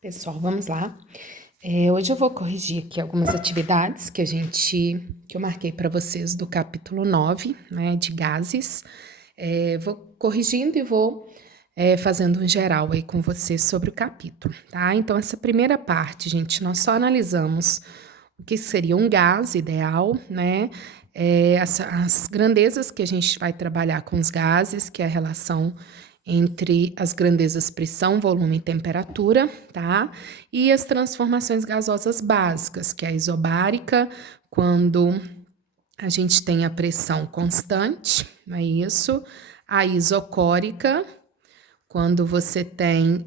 Pessoal, vamos lá. Hoje eu vou corrigir aqui algumas atividades que eu marquei para vocês do capítulo 9, né, de gases. Vou corrigindo e vou fazendo um geral aí com vocês sobre o capítulo, tá? Então, essa primeira parte, gente, nós só analisamos o que seria um gás ideal, né? As grandezas que a gente vai trabalhar com os gases, que é a relação entre as grandezas pressão, volume e temperatura, tá? E as transformações gasosas básicas, que é a isobárica, quando a gente tem a pressão constante, não é isso? A isocórica, quando você tem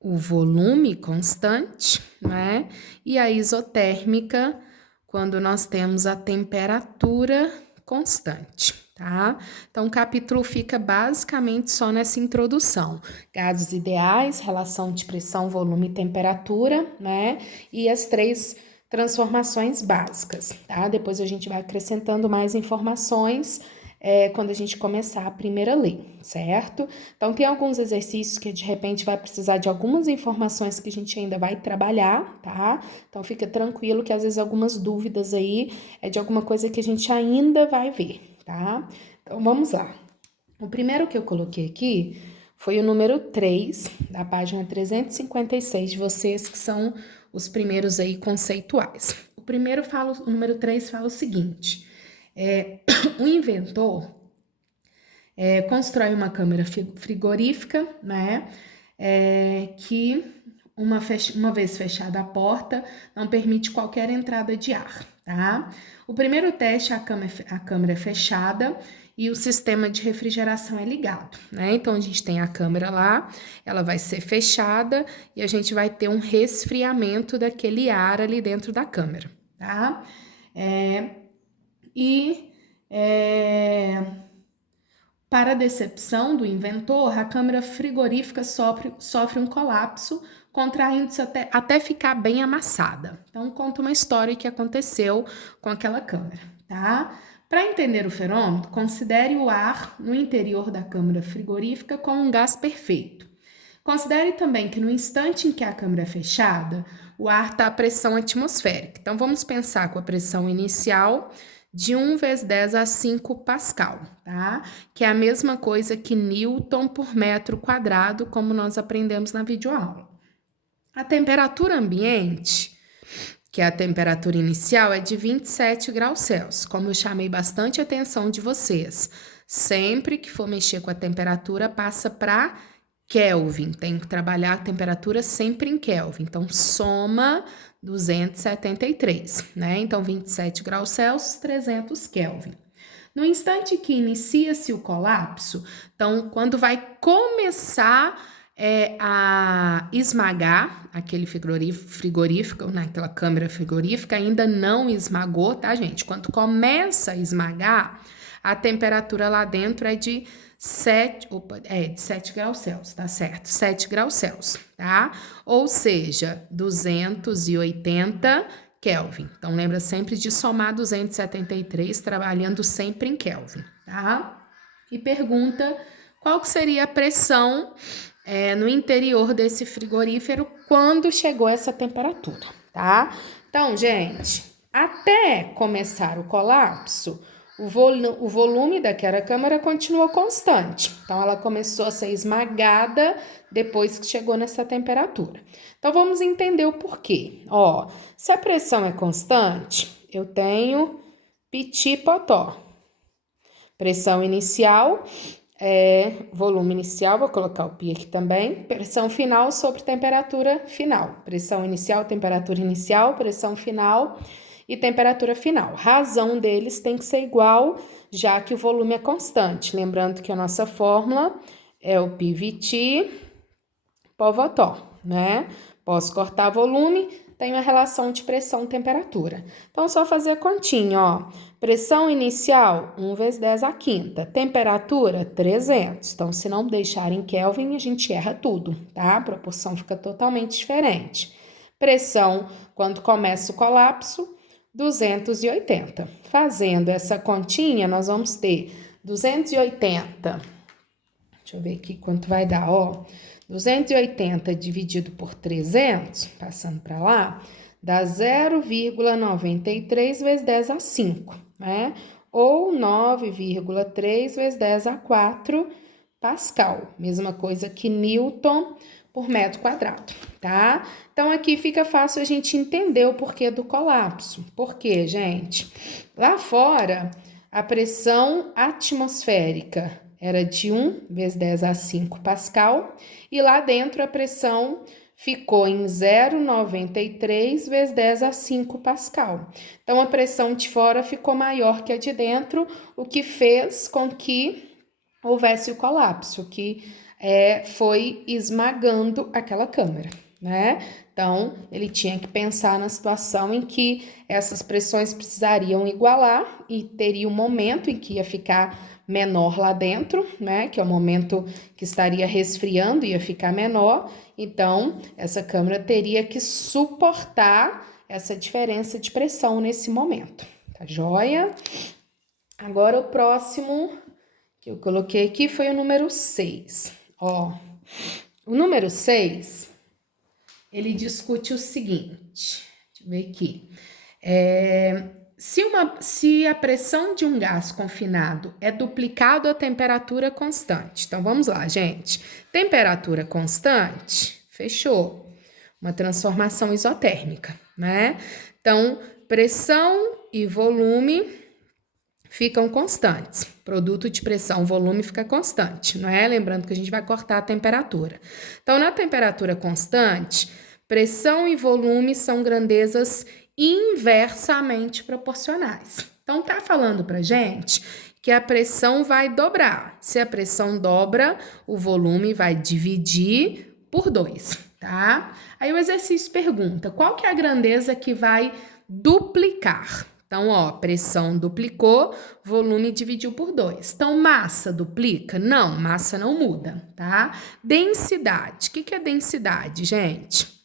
o volume constante, né? E a isotérmica, quando nós temos a temperatura constante, tá? Então, o capítulo fica basicamente só nessa introdução. Gases ideais, relação de pressão, volume e temperatura, né? E as três transformações básicas, tá? Depois a gente vai acrescentando mais informações quando a gente começar a primeira lei, certo? Então, tem alguns exercícios que de repente vai precisar de algumas informações que a gente ainda vai trabalhar, tá? Então, fica tranquilo que às vezes algumas dúvidas aí é de alguma coisa que a gente ainda vai ver, tá? Então, vamos lá. O primeiro que eu coloquei aqui foi o número 3, da página 356 de vocês, que são os primeiros aí conceituais. O número 3 fala o seguinte: o inventor constrói uma câmara frigorífica, né? Que uma vez fechada a porta, não permite qualquer entrada de ar, tá? O primeiro teste, a câmara é fechada e o sistema de refrigeração é ligado, né? Então, a gente tem a câmara lá, ela vai ser fechada e a gente vai ter um resfriamento daquele ar ali dentro da câmara, tá? Para a decepção do inventor, a câmara frigorífica sofre um colapso, contraindo-se até ficar bem amassada. Então, conta uma história que aconteceu com aquela câmara, tá? Para entender o fenômeno, considere o ar no interior da câmara frigorífica como um gás perfeito. Considere também que no instante em que a câmara é fechada, o ar está à pressão atmosférica. Então, vamos pensar com a pressão inicial de 1 vezes 10 a 5 Pascal, tá? Que é a mesma coisa que Newton por metro quadrado, como nós aprendemos na videoaula. A temperatura ambiente, que é a temperatura inicial, é de 27 graus Celsius, como eu chamei bastante a atenção de vocês. Sempre que for mexer com a temperatura, passa para Kelvin, tem que trabalhar a temperatura sempre em Kelvin. Então, soma 273, né? Então, 27 graus Celsius, 300 Kelvin. No instante que inicia-se o colapso, então, quando vai começar a esmagar aquele frigorífico, naquela câmara frigorífica, ainda não esmagou, tá, gente? Quando começa a esmagar, a temperatura lá dentro é de 7 graus Celsius, tá certo? 7 graus Celsius, tá? Ou seja, 280 Kelvin. Então, lembra sempre de somar 273, trabalhando sempre em Kelvin, tá? E pergunta qual que seria a pressão no interior desse frigorífero quando chegou essa temperatura, tá? Então, gente, até começar o colapso, o volume daquela câmara continuou constante. Então, ela começou a ser esmagada depois que chegou nessa temperatura. Então, vamos entender o porquê. Ó, se a pressão é constante, eu tenho piti potó. Pressão inicial, volume inicial, vou colocar o pi aqui também. Pressão final sobre temperatura final. Pressão inicial, pressão final e temperatura final. Razão deles tem que ser igual, já que o volume é constante. Lembrando que a nossa fórmula é o pi VT Povotó, né? Posso cortar volume, tenho a relação de pressão-temperatura. Então, só fazer a continha, ó. Pressão inicial, 1 vezes 10 a quinta. Temperatura, 300. Então, se não deixar em Kelvin, a gente erra tudo, tá? A proporção fica totalmente diferente. Pressão, quando começa o colapso, 280. Fazendo essa continha, nós vamos ter 280 Deixa eu ver aqui quanto vai dar, ó. 280 dividido por 300, passando para lá, dá 0,93 vezes 10 a 5, né? Ou 9,3 vezes 10 a 4 Pascal. Mesma coisa que Newton por metro quadrado, tá? Então, aqui fica fácil a gente entender o porquê do colapso. Por quê, gente? Lá fora, a pressão atmosférica era de 1 vezes 10 a 5 Pascal, e lá dentro a pressão ficou em 0,93 vezes 10 a 5 Pascal. Então, a pressão de fora ficou maior que a de dentro, o que fez com que houvesse o colapso, que foi esmagando aquela câmara, né? Então, ele tinha que pensar na situação em que essas pressões precisariam igualar e teria um momento em que ia ficar menor lá dentro, né? Que é o momento que estaria resfriando, ia ficar menor. Então, essa câmara teria que suportar essa diferença de pressão nesse momento, tá joia? Agora, o próximo que eu coloquei aqui foi o número 6. Ó, o número 6, ele discute o seguinte, deixa eu ver aqui. Se a pressão de um gás confinado é duplicado a temperatura constante. Então, vamos lá, gente. Temperatura constante, fechou. Uma transformação isotérmica, né? Então, pressão e volume ficam constantes. Produto de pressão, volume fica constante, não é? Lembrando que a gente vai cortar a temperatura. Então, na temperatura constante, pressão e volume são grandezas inversamente proporcionais. Então, tá falando pra gente que a pressão vai dobrar. Se a pressão dobra, o volume vai dividir por 2, tá? Aí o exercício pergunta, qual que é a grandeza que vai duplicar? Então, ó, pressão duplicou, volume dividiu por 2. Então, massa duplica? Não, massa não muda, tá? Densidade. O que é densidade, gente?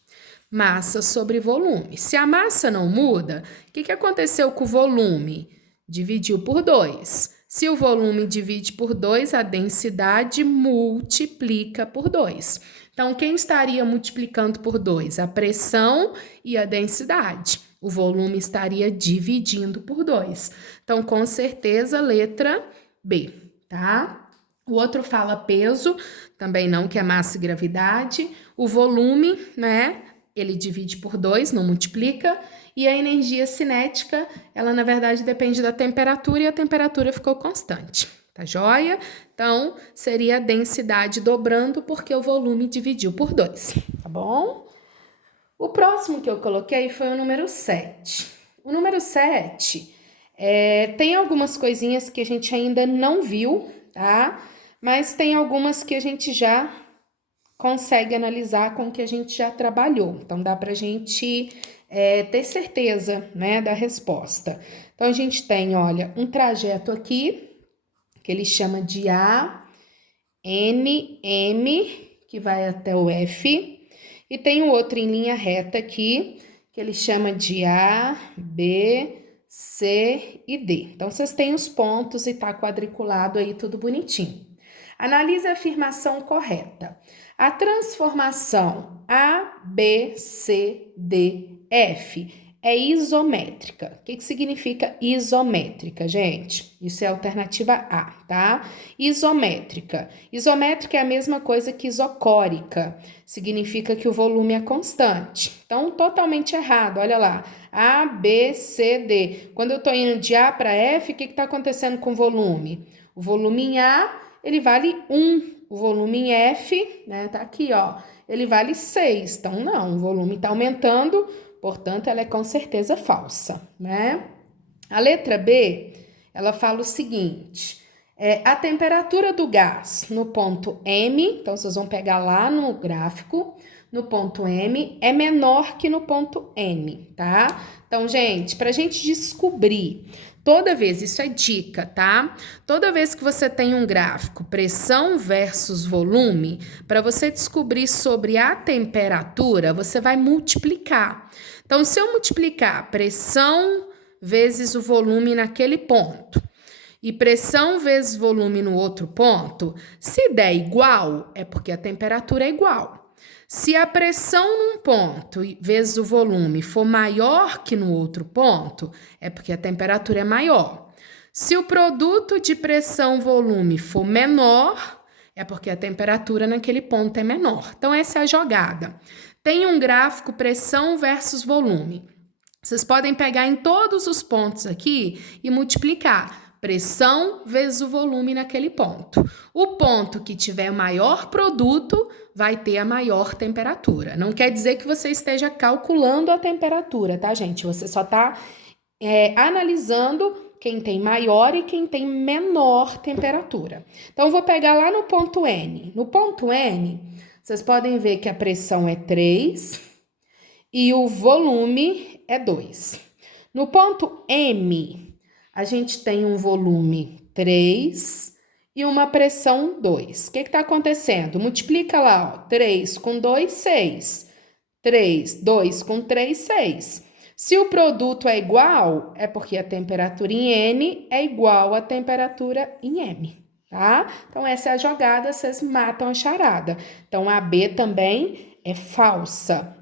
Massa sobre volume. Se a massa não muda, o que aconteceu com o volume? Dividiu por 2. Se o volume divide por 2, a densidade multiplica por 2. Então, quem estaria multiplicando por 2? A pressão e a densidade. O volume estaria dividindo por 2. Então, com certeza, letra B, tá? O outro fala peso, também não, que é massa e gravidade. O volume, né? Ele divide por 2, não multiplica. E a energia cinética, ela na verdade depende da temperatura e a temperatura ficou constante, tá joia? Então, seria a densidade dobrando porque o volume dividiu por 2, tá bom? O próximo que eu coloquei foi o número 7. O número 7 tem algumas coisinhas que a gente ainda não viu, tá? Mas tem algumas que a gente já consegue analisar com o que a gente já trabalhou. Então, dá pra gente ter certeza, né, da resposta. Então, a gente tem, olha, um trajeto aqui, que ele chama de A, N, M, que vai até o F, e tem um outro em linha reta aqui, que ele chama de A, B, C e D. Então, vocês têm os pontos e tá quadriculado aí, tudo bonitinho. Analise a afirmação correta. A transformação A, B, C, D, F é isométrica. O que significa isométrica, gente? Isso é a alternativa A, tá? Isométrica. Isométrica é a mesma coisa que isocórica. Significa que o volume é constante. Então, totalmente errado. Olha lá. A, B, C, D. Quando eu estou indo de A para F, o que está acontecendo com o volume? O volume em A, ele vale 1. O volume em F, né, tá aqui, ó, ele vale 6. Então, não, o volume tá aumentando, portanto, ela é com certeza falsa, né? A letra B, ela fala o seguinte, a temperatura do gás no ponto M, então vocês vão pegar lá no gráfico, no ponto M, é menor que no ponto N, tá? Então, gente, pra gente descobrir toda vez, isso é dica, tá? Toda vez que você tem um gráfico, pressão versus volume, para você descobrir sobre a temperatura, você vai multiplicar. Então, se eu multiplicar pressão vezes o volume naquele ponto, e pressão vezes volume no outro ponto, se der igual, é porque a temperatura é igual. Se a pressão num ponto vezes o volume for maior que no outro ponto, é porque a temperatura é maior. Se o produto de pressão-volume for menor, é porque a temperatura naquele ponto é menor. Então, essa é a jogada. Tem um gráfico pressão versus volume. Vocês podem pegar em todos os pontos aqui e multiplicar pressão vezes o volume naquele ponto. O ponto que tiver maior produto vai ter a maior temperatura. Não quer dizer que você esteja calculando a temperatura, tá, gente? Você só está analisando quem tem maior e quem tem menor temperatura. Então, vou pegar lá no ponto N. No ponto N, vocês podem ver que a pressão é 3 e o volume é 2. No ponto M, a gente tem um volume 3 e uma pressão 2. O que está acontecendo? Multiplica lá, ó, 3 com 2, 6. 2 com 3, 6. Se o produto é igual, é porque a temperatura em N é igual à temperatura em M, tá? Então, essa é a jogada, vocês matam a charada. Então, a B também é falsa.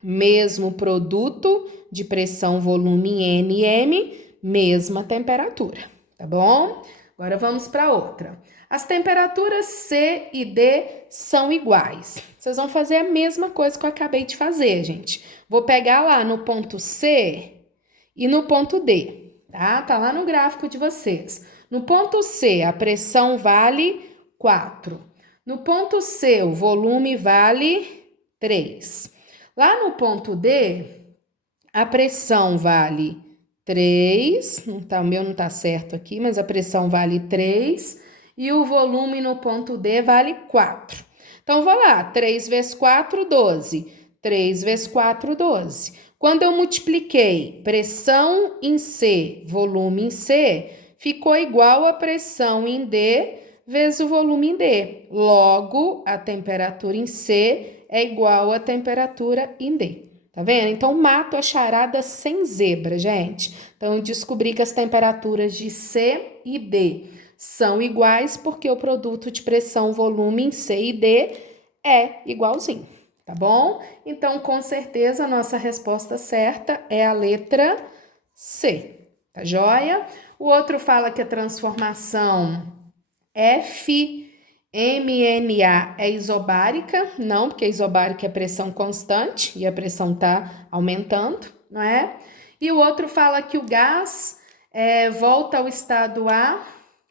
Mesmo produto de pressão, volume em N e M, mesma temperatura, tá bom? Agora, vamos para outra. As temperaturas C e D são iguais. Vocês vão fazer a mesma coisa que eu acabei de fazer, gente. Vou pegar lá no ponto C e no ponto D, tá? Tá lá no gráfico de vocês. No ponto C, a pressão vale 4. No ponto C, o volume vale 3. Lá no ponto D, a pressão vale 3. O meu não tá certo aqui, mas a pressão vale 3. E o volume no ponto D vale 4. Então, vou lá, 3 vezes 4, 12. 3 vezes 4, 12. Quando eu multipliquei pressão em C, volume em C, ficou igual a pressão em D vezes o volume em D. Logo, a temperatura em C é igual à temperatura em D. Tá vendo? Então, mato a charada sem zebra, gente. Então, eu descobri que as temperaturas de C e D são iguais porque o produto de pressão, volume em C e D é igualzinho, tá bom? Então, com certeza, a nossa resposta certa é a letra C, tá joia? O outro fala que a transformação FMNA é isobárica. Não, porque a isobárica é pressão constante e a pressão tá aumentando, não é? E o outro fala que o gás volta ao estado A.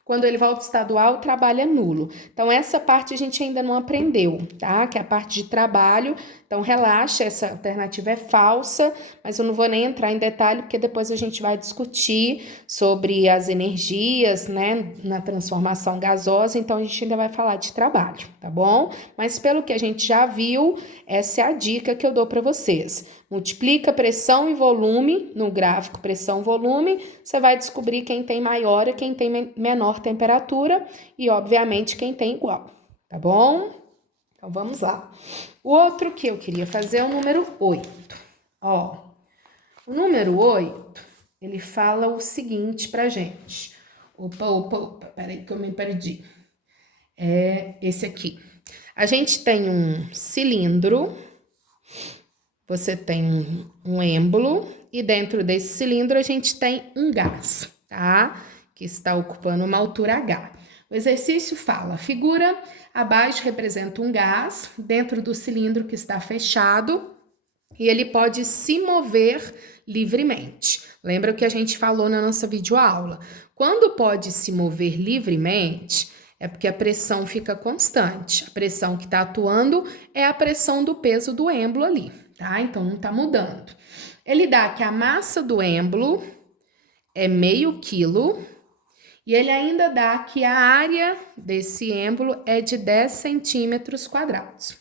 Quando ele volta ao estado A, o trabalho é nulo. Então, essa parte a gente ainda não aprendeu, tá? Que é a parte de trabalho. Então, relaxa, essa alternativa é falsa, mas eu não vou nem entrar em detalhe, porque depois a gente vai discutir sobre as energias, né, na transformação gasosa, então a gente ainda vai falar de trabalho, tá bom? Mas pelo que a gente já viu, essa é a dica que eu dou para vocês. Multiplica pressão e volume no gráfico pressão-volume, você vai descobrir quem tem maior e quem tem menor temperatura e, obviamente, quem tem igual, tá bom? Então, vamos lá. O outro que eu queria fazer é o número 8. Ó, o número 8, ele fala o seguinte pra gente. Opa, peraí que eu me perdi. É esse aqui. A gente tem um cilindro, você tem um êmbolo, e dentro desse cilindro a gente tem um gás, tá? Que está ocupando uma altura H. O exercício fala, a figura abaixo representa um gás dentro do cilindro que está fechado e ele pode se mover livremente. Lembra o que a gente falou na nossa videoaula? Quando pode se mover livremente, é porque a pressão fica constante. A pressão que está atuando é a pressão do peso do êmbolo ali, tá? Então, não está mudando. Ele dá que a massa do êmbolo é meio quilo e ele ainda dá que a área desse êmbolo é de 10 centímetros quadrados.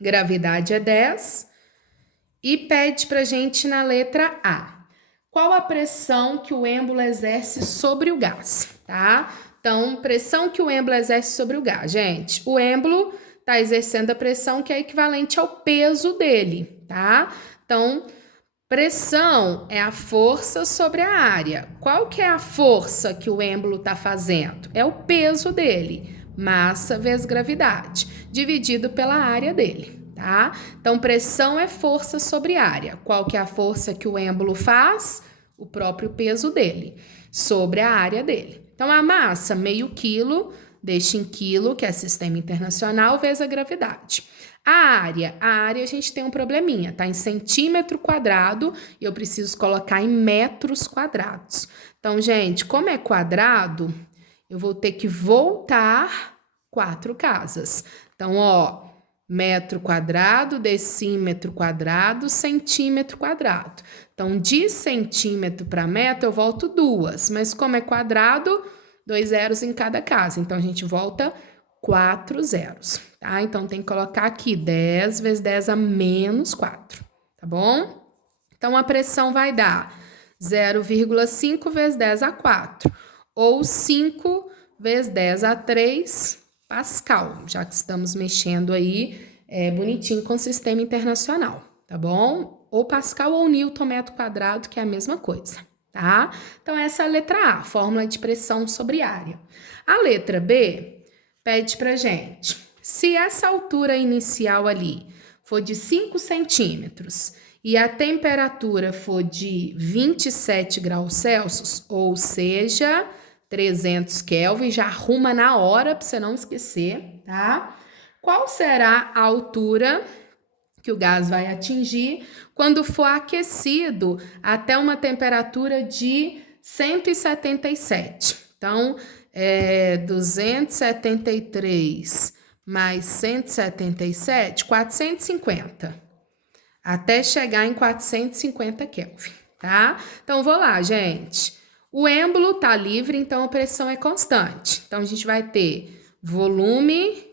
Gravidade é 10 e pede pra gente na letra A. Qual a pressão que o êmbolo exerce sobre o gás, tá? Então, pressão que o êmbolo exerce sobre o gás. Gente, o êmbolo tá exercendo a pressão que é equivalente ao peso dele, tá? Então, Pressão é a força sobre a área. Qual que é a força que o êmbolo está fazendo? É o peso dele, massa vezes gravidade, dividido pela área dele, tá? Então, pressão é força sobre área. Qual que é a força que o êmbolo faz? O próprio peso dele, sobre a área dele. Então, a massa, meio quilo, deixa em quilo, que é sistema internacional, vezes a gravidade. A área a gente tem um probleminha, tá em centímetro quadrado e eu preciso colocar em metros quadrados. Então, gente, como é quadrado, eu vou ter que voltar 4 casas. Então, ó, metro quadrado, decímetro quadrado, centímetro quadrado. Então, de centímetro para metro eu volto 2, mas como é quadrado, 2 zeros em cada casa. Então, a gente volta 4 zeros, tá? Então, tem que colocar aqui 10 vezes 10 a menos 4, tá bom? Então, a pressão vai dar 0,5 vezes 10 a 4, ou 5 vezes 10 a 3 Pascal, já que estamos mexendo aí bonitinho com o sistema internacional, tá bom? Ou Pascal ou Newton metro quadrado, que é a mesma coisa, tá? Então, essa é a letra A, fórmula de pressão sobre área. A letra B pede pra gente, se essa altura inicial ali for de 5 centímetros e a temperatura for de 27 graus Celsius, ou seja, 300 Kelvin, já arruma na hora para você não esquecer, tá? Qual será a altura que o gás vai atingir quando for aquecido até uma temperatura de 177? Então, 273 mais 177, 450. Até chegar em 450 Kelvin, tá? Então, vou lá, gente. O êmbolo tá livre, então a pressão é constante. Então, a gente vai ter volume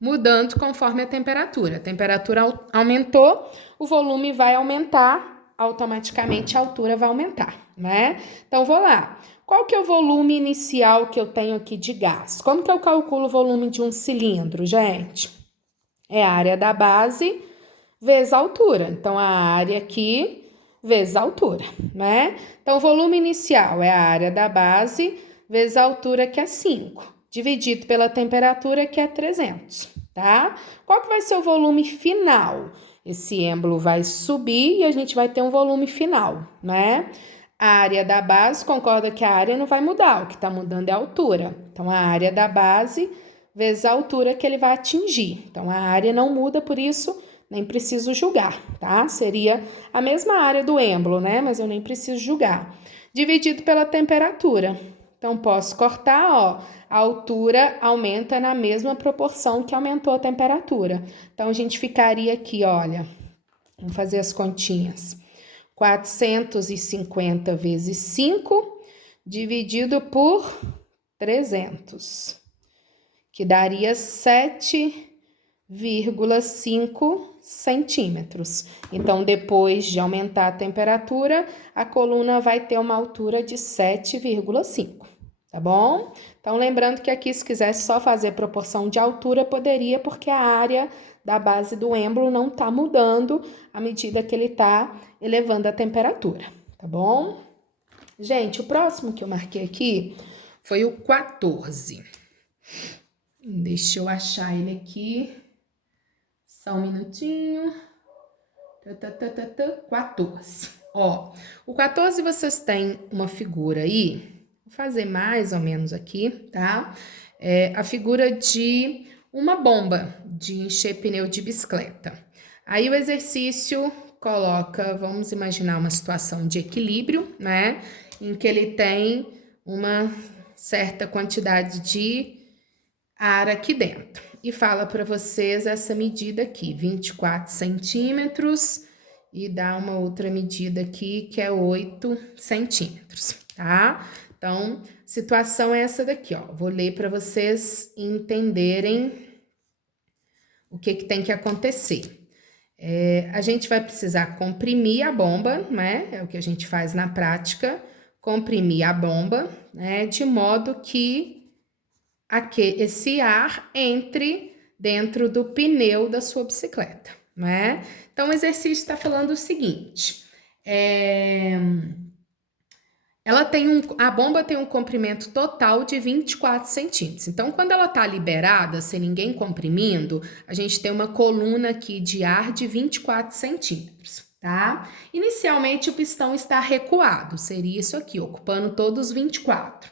mudando conforme a temperatura. A temperatura aumentou, o volume vai aumentar, automaticamente a altura vai aumentar, né? Então, vou lá. Qual que é o volume inicial que eu tenho aqui de gás? Como que eu calculo o volume de um cilindro, gente? É a área da base vezes a altura. Então, a área aqui vezes a altura, né? Então, o volume inicial é a área da base vezes a altura, que é 5, dividido pela temperatura, que é 300, tá? Qual que vai ser o volume final? Esse êmbolo vai subir e a gente vai ter um volume final, né? A área da base, concorda que a área não vai mudar, o que está mudando é a altura. Então, a área da base vezes a altura que ele vai atingir. Então, a área não muda, por isso, nem preciso julgar, tá? Seria a mesma área do êmbolo, né? Mas eu nem preciso julgar. Dividido pela temperatura. Então, posso cortar, ó, a altura aumenta na mesma proporção que aumentou a temperatura. Então, a gente ficaria aqui, olha, vamos fazer as continhas. 450 vezes 5, dividido por 300, que daria 7,5 centímetros. Então, depois de aumentar a temperatura, a coluna vai ter uma altura de 7,5, tá bom? Então, lembrando que aqui, se quisesse só fazer proporção de altura, poderia, porque a área da base do êmbolo não tá mudando à medida que ele tá elevando a temperatura, tá bom? Gente, o próximo que eu marquei aqui foi o 14. Deixa eu achar ele aqui. Só um minutinho. 14. Ó, o 14 vocês têm uma figura aí. Vou fazer mais ou menos aqui, tá? É a figura de uma bomba de encher pneu de bicicleta. Aí o exercício coloca, vamos imaginar uma situação de equilíbrio, né? Em que ele tem uma certa quantidade de ar aqui dentro. E fala para vocês essa medida aqui, 24 centímetros, e dá uma outra medida aqui que é 8 centímetros, tá? Então, situação é essa daqui, ó. Vou ler para vocês entenderem o que tem que acontecer. A gente vai precisar comprimir a bomba, né? É o que a gente faz na prática, comprimir a bomba, né? De modo que esse ar entre dentro do pneu da sua bicicleta, né? Então, o exercício está falando o seguinte: a bomba tem um comprimento total de 24 centímetros. Então, quando ela está liberada, sem ninguém comprimindo, a gente tem uma coluna aqui de ar de 24 centímetros, tá? Inicialmente, o pistão está recuado, seria isso aqui, ocupando todos os 24.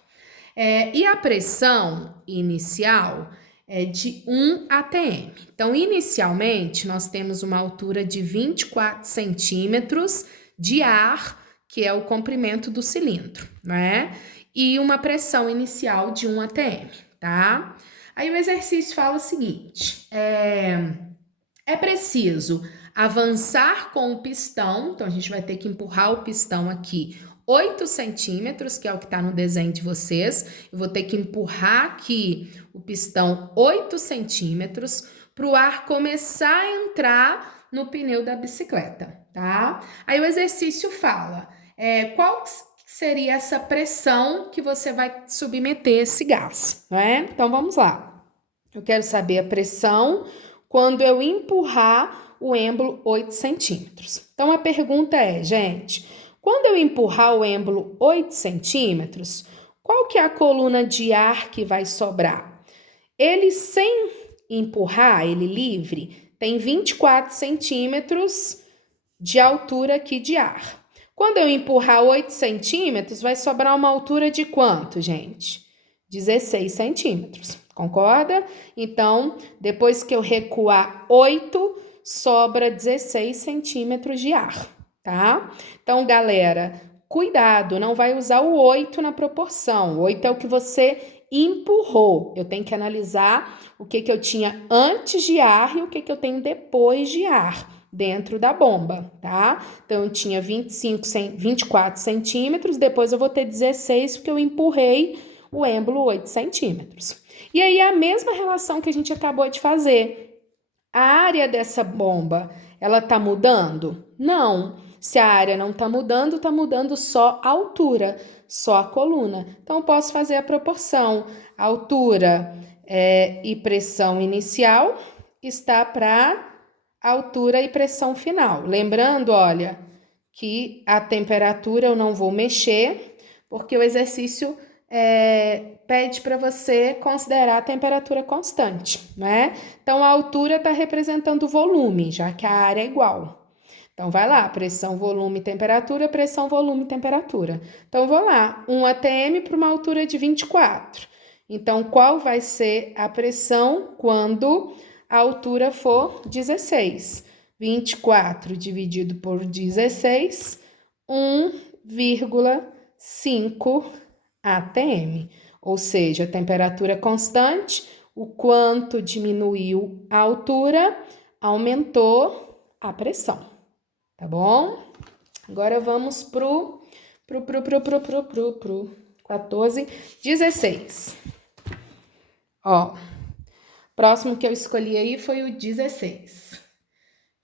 E a pressão inicial é de 1 atm. Então, inicialmente, nós temos uma altura de 24 centímetros de ar, que é o comprimento do cilindro, né? E uma pressão inicial de 1 atm, tá? Aí o exercício fala o seguinte: é preciso avançar com o pistão, então a gente vai ter que empurrar o pistão aqui 8 centímetros, que é o que está no desenho de vocês. Eu vou ter que empurrar aqui o pistão 8 centímetros para o ar começar a entrar no pneu da bicicleta, tá? Aí o exercício fala, qual seria essa pressão que você vai submeter esse gás, né? Então vamos lá. Eu quero saber a pressão quando eu empurrar o êmbolo 8 centímetros. Então a pergunta é, gente, quando eu empurrar o êmbolo 8 centímetros, qual que é a coluna de ar que vai sobrar? Ele sem empurrar, ele livre, tem 24 centímetros de altura aqui de ar. Quando eu empurrar 8 centímetros, vai sobrar uma altura de quanto, gente? 16 centímetros, concorda? Então, depois que eu recuar 8, sobra 16 centímetros de ar, tá? Então, galera, cuidado, não vai usar o 8 na proporção. O 8 é o que você empurrou. Eu tenho que analisar o que eu tinha antes de ar e o que eu tenho depois de ar dentro da bomba, tá? Então, eu tinha 24 centímetros, depois eu vou ter 16 porque eu empurrei o êmbolo 8 centímetros. E aí, a mesma relação que a gente acabou de fazer. A área dessa bomba, ela tá mudando? Não. Se a área não tá mudando só a altura, só a coluna. Então, eu posso fazer a proporção. A altura e pressão inicial está para altura e pressão final. Lembrando, olha, que a temperatura eu não vou mexer, porque o exercício pede para você considerar a temperatura constante, né? Então, a altura está representando o volume, já que a área é igual. Então, vai lá, pressão, volume, temperatura, pressão, volume, temperatura. Então, vou lá, 1 atm para uma altura de 24. Então, qual vai ser a pressão quando a altura for 16? 24 dividido por 16, 1,5 atm. Ou seja, temperatura constante, o quanto diminuiu a altura, aumentou a pressão, tá bom? Agora vamos pro 14, 16. Ó, próximo que eu escolhi aí foi o 16.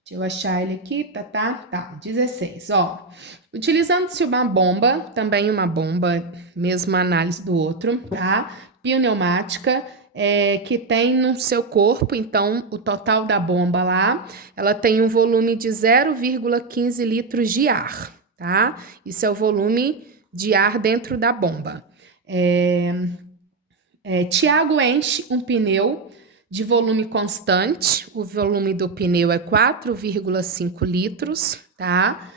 Deixa eu achar ele aqui, tá, 16, ó. Utilizando-se uma bomba, também uma bomba, mesma análise do outro, tá? Pneumática, que tem no seu corpo, então, o total da bomba lá, ela tem um volume de 0,15 litros de ar, tá? Isso é o volume de ar dentro da bomba. Tiago enche um pneu de volume constante, o volume do pneu é 4,5 litros, tá?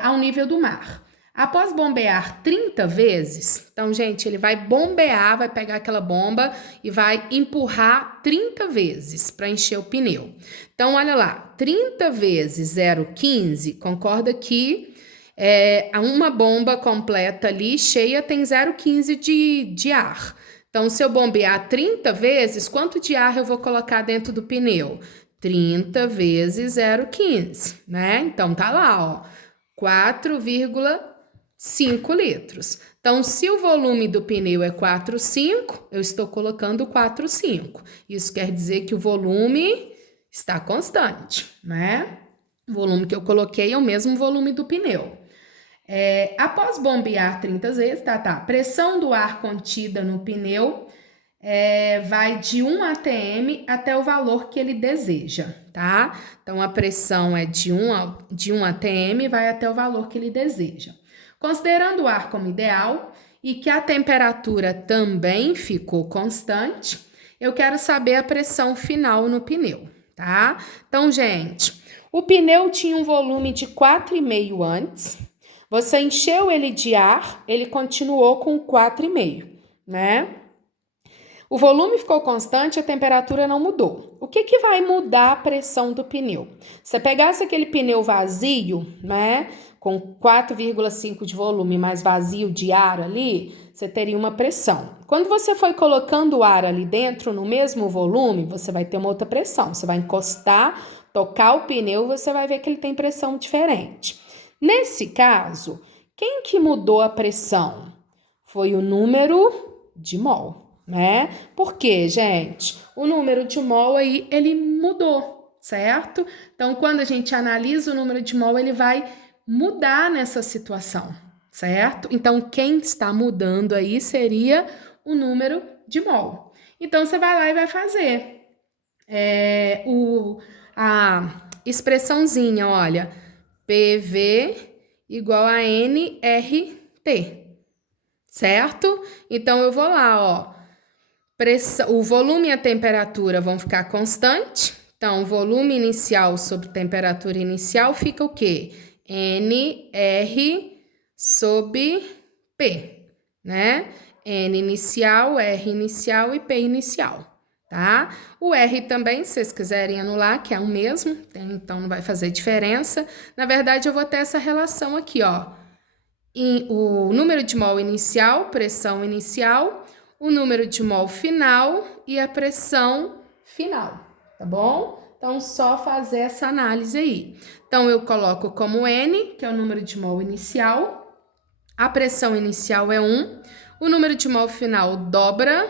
Ao nível do mar. Após bombear 30 vezes, então, gente, ele vai bombear, vai pegar aquela bomba e vai empurrar 30 vezes para encher o pneu. Então, olha lá, 30 vezes 0,15, concorda que uma bomba completa ali, cheia, tem 0,15 de ar. Então, se eu bombear 30 vezes, quanto de ar eu vou colocar dentro do pneu? 30 vezes 0,15, né? Então, tá lá, ó, 4,5 litros. Então, se o volume do pneu é 4,5, eu estou colocando 4,5. Isso quer dizer que o volume está constante, né? O volume que eu coloquei é o mesmo volume do pneu. Após bombear 30 vezes, pressão do ar contida no pneu vai de 1 atm até o valor que ele deseja, tá? Então, a pressão é de 1 atm, vai até o valor que ele deseja. Considerando o ar como ideal e que a temperatura também ficou constante, eu quero saber a pressão final no pneu, tá? Então, gente, o pneu tinha um volume de 4,5 antes, você encheu ele de ar, ele continuou com 4,5, né? O volume ficou constante, a temperatura não mudou. O que vai mudar a pressão do pneu? Se você pegasse aquele pneu vazio, né, com 4,5 de volume, mais vazio de ar ali, você teria uma pressão. Quando você foi colocando o ar ali dentro, no mesmo volume, você vai ter uma outra pressão. Você vai encostar, tocar o pneu, você vai ver que ele tem pressão diferente. Nesse caso, quem que mudou a pressão? Foi o número de mol. Né? Por quê, gente? O número de mol aí, ele mudou, certo? Então, quando a gente analisa o número de mol, ele vai mudar nessa situação, certo? Então, quem está mudando aí seria o número de mol. Então, você vai lá e vai fazer a expressãozinha, olha, PV igual a nRT, certo? Então, eu vou lá, ó. O volume e a temperatura vão ficar constantes. Então, volume inicial sobre temperatura inicial fica o quê? NR sobre P, né? N inicial, R inicial e P inicial, tá? O R também, se vocês quiserem anular, que é o mesmo, então não vai fazer diferença. Na verdade, eu vou ter essa relação aqui, ó. O número de mol inicial, pressão inicial, o número de mol final e a pressão final, tá bom? Então, só fazer essa análise aí. Então, eu coloco como N, que é o número de mol inicial, a pressão inicial é 1, o número de mol final dobra,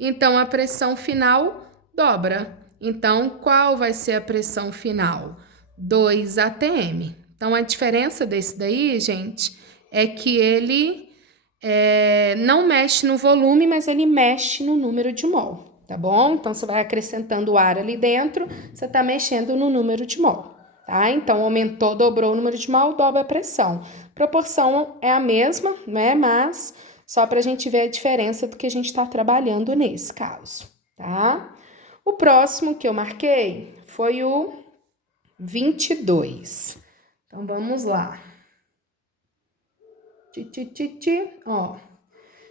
então a pressão final dobra. Então, qual vai ser a pressão final? 2 atm. Então, a diferença desse daí, gente, é que ele não mexe no volume, mas ele mexe no número de mol, tá bom? Então, você vai acrescentando ar ali dentro, você tá mexendo no número de mol, tá? Então, aumentou, dobrou o número de mol, dobra a pressão. Proporção é a mesma, né? Mas só pra gente ver a diferença do que a gente tá trabalhando nesse caso, tá? O próximo que eu marquei foi o 22. Então, vamos lá. Ó,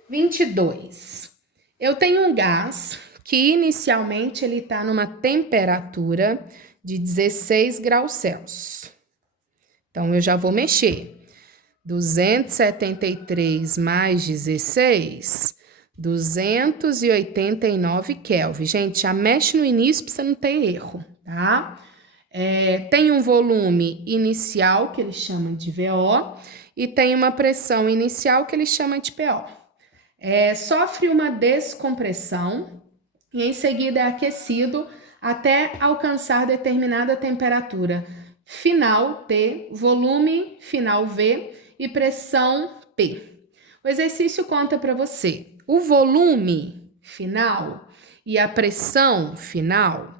22. Eu tenho um gás que inicialmente ele está numa temperatura de 16 graus Celsius. Então, eu já vou mexer. 273 mais 16, 289 Kelvin. Gente, já mexe no início para você não ter erro, tá? Tem um volume inicial, que ele chama de VO, e tem uma pressão inicial, que ele chama de PO. Sofre uma descompressão e em seguida é aquecido até alcançar determinada temperatura final T, volume final V e pressão P. O exercício conta para você o volume final e a pressão final.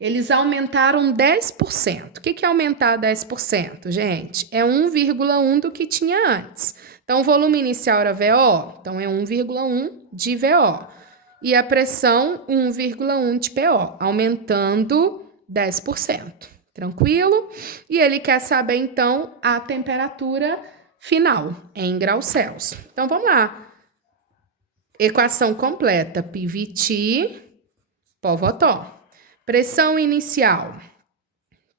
Eles aumentaram 10%. O que é aumentar 10%, gente? É 1,1 do que tinha antes. Então, o volume inicial era VO, então é 1,1 de VO. E a pressão, 1,1 de PO, aumentando 10%. Tranquilo? E ele quer saber, então, a temperatura final em graus Celsius. Então, vamos lá. Equação completa. PVT, Povotó. Pressão inicial,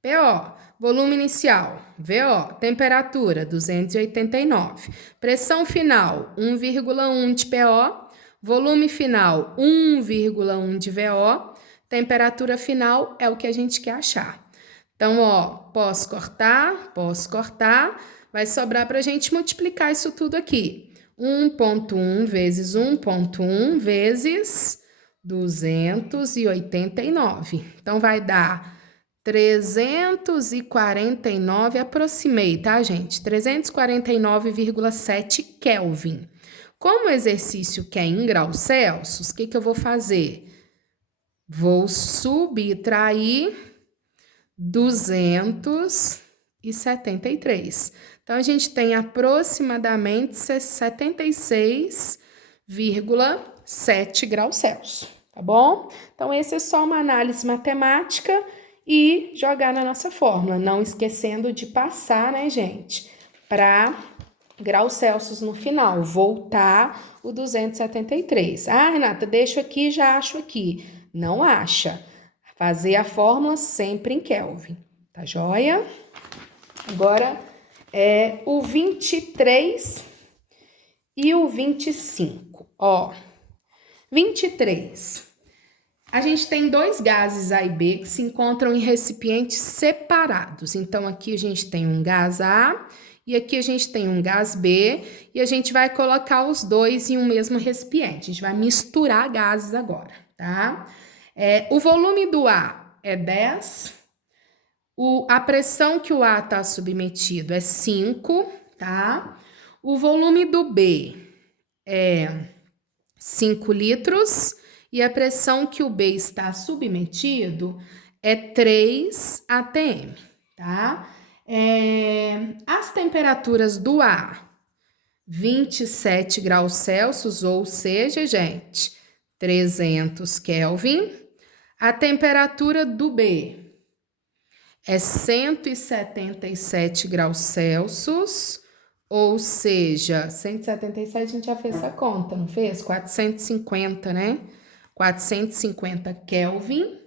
PO. Volume inicial, VO. Temperatura, 289. Pressão final, 1,1 de PO. Volume final, 1,1 de VO. Temperatura final é o que a gente quer achar. Então, ó, posso cortar, vai sobrar para a gente multiplicar isso tudo aqui. 1,1 vezes 1,1 vezes 289. Então, vai dar 349, aproximei, tá, gente? 349,7 Kelvin. Como o exercício quer em graus Celsius, o que eu vou fazer? Vou subtrair 273. Então, a gente tem aproximadamente 76,7 graus Celsius, tá bom? Então, esse é só uma análise matemática e jogar na nossa fórmula, não esquecendo de passar, né, gente, para graus Celsius no final, voltar o 273. Ah, Renata, deixo aqui, já acho aqui. Não acha. Fazer a fórmula sempre em Kelvin, tá joia? Agora, o 23 e o 25, ó. 23. A gente tem dois gases A e B que se encontram em recipientes separados. Então, aqui a gente tem um gás A e aqui a gente tem um gás B e a gente vai colocar os dois em um mesmo recipiente. A gente vai misturar gases agora, tá? O volume do A é 10, a pressão que o A está submetido é 5, tá? O volume do B é 5 litros e a pressão que o B está submetido é 3 atm, tá? As temperaturas do A, 27 graus Celsius, ou seja, gente, 300 Kelvin. A temperatura do B é 177 graus Celsius, ou seja, 177 a gente já fez essa conta, não fez? 450, né? 450 Kelvin.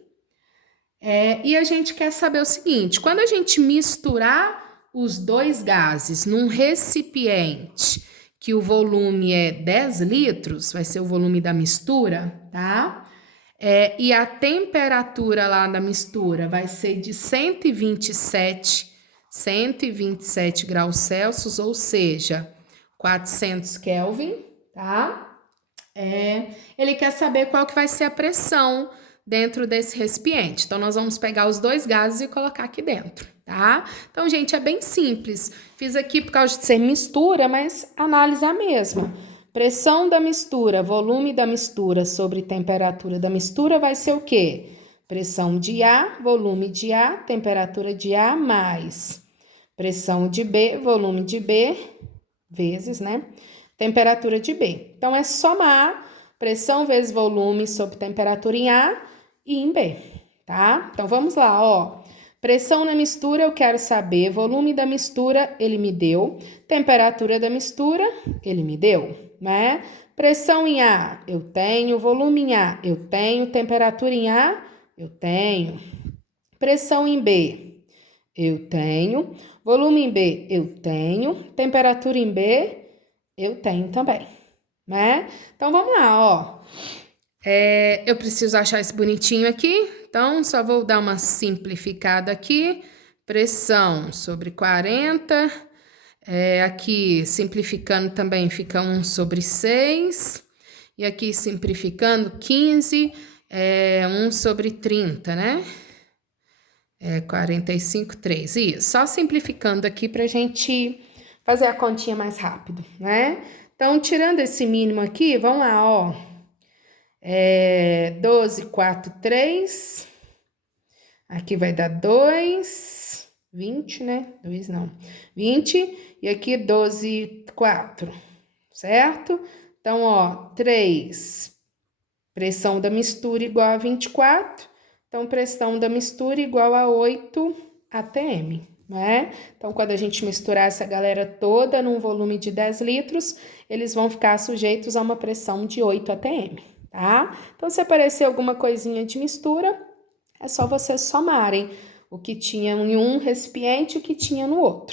E a gente quer saber o seguinte, quando a gente misturar os dois gases num recipiente que o volume é 10 litros, vai ser o volume da mistura, tá? E a temperatura lá da mistura vai ser de 127 graus Celsius, ou seja, 400 Kelvin, tá? Ele quer saber qual que vai ser a pressão dentro desse recipiente. Então, nós vamos pegar os dois gases e colocar aqui dentro, tá? Então, gente, é bem simples. Fiz aqui por causa de ser mistura, mas a análise é a mesma. Pressão da mistura, volume da mistura sobre temperatura da mistura vai ser o quê? Pressão de A, volume de A, temperatura de A mais pressão de B, volume de B, vezes, né? Temperatura de B. Então, é somar pressão vezes volume sobre temperatura em A e em B, tá? Então, vamos lá, ó. Pressão na mistura, eu quero saber. Volume da mistura, ele me deu. Temperatura da mistura, ele me deu, né? Pressão em A, eu tenho. Volume em A, eu tenho. Temperatura em A, eu tenho. Pressão em B, eu tenho. Volume em B, eu tenho. Temperatura em B, eu tenho também, né? Então, vamos lá, ó. Eu preciso achar esse bonitinho aqui, então só vou dar uma simplificada aqui. Pressão sobre 40, aqui simplificando também fica 1 sobre 6, e aqui simplificando 15, 1 sobre 30, né? 45, 3, isso. Só simplificando aqui pra gente fazer a continha mais rápido, né? Então, tirando esse mínimo aqui, vamos lá, ó. 12, 4, 3. Aqui vai dar 2, 20, né? 2 não, 20. E aqui 12, 4, certo? Então, ó, 3. Pressão da mistura igual a 24. Então, pressão da mistura igual a 8 atm, né? Então, quando a gente misturar essa galera toda num volume de 10 litros, eles vão ficar sujeitos a uma pressão de 8 atm, tá? Então, se aparecer alguma coisinha de mistura, é só vocês somarem o que tinha em um recipiente e o que tinha no outro.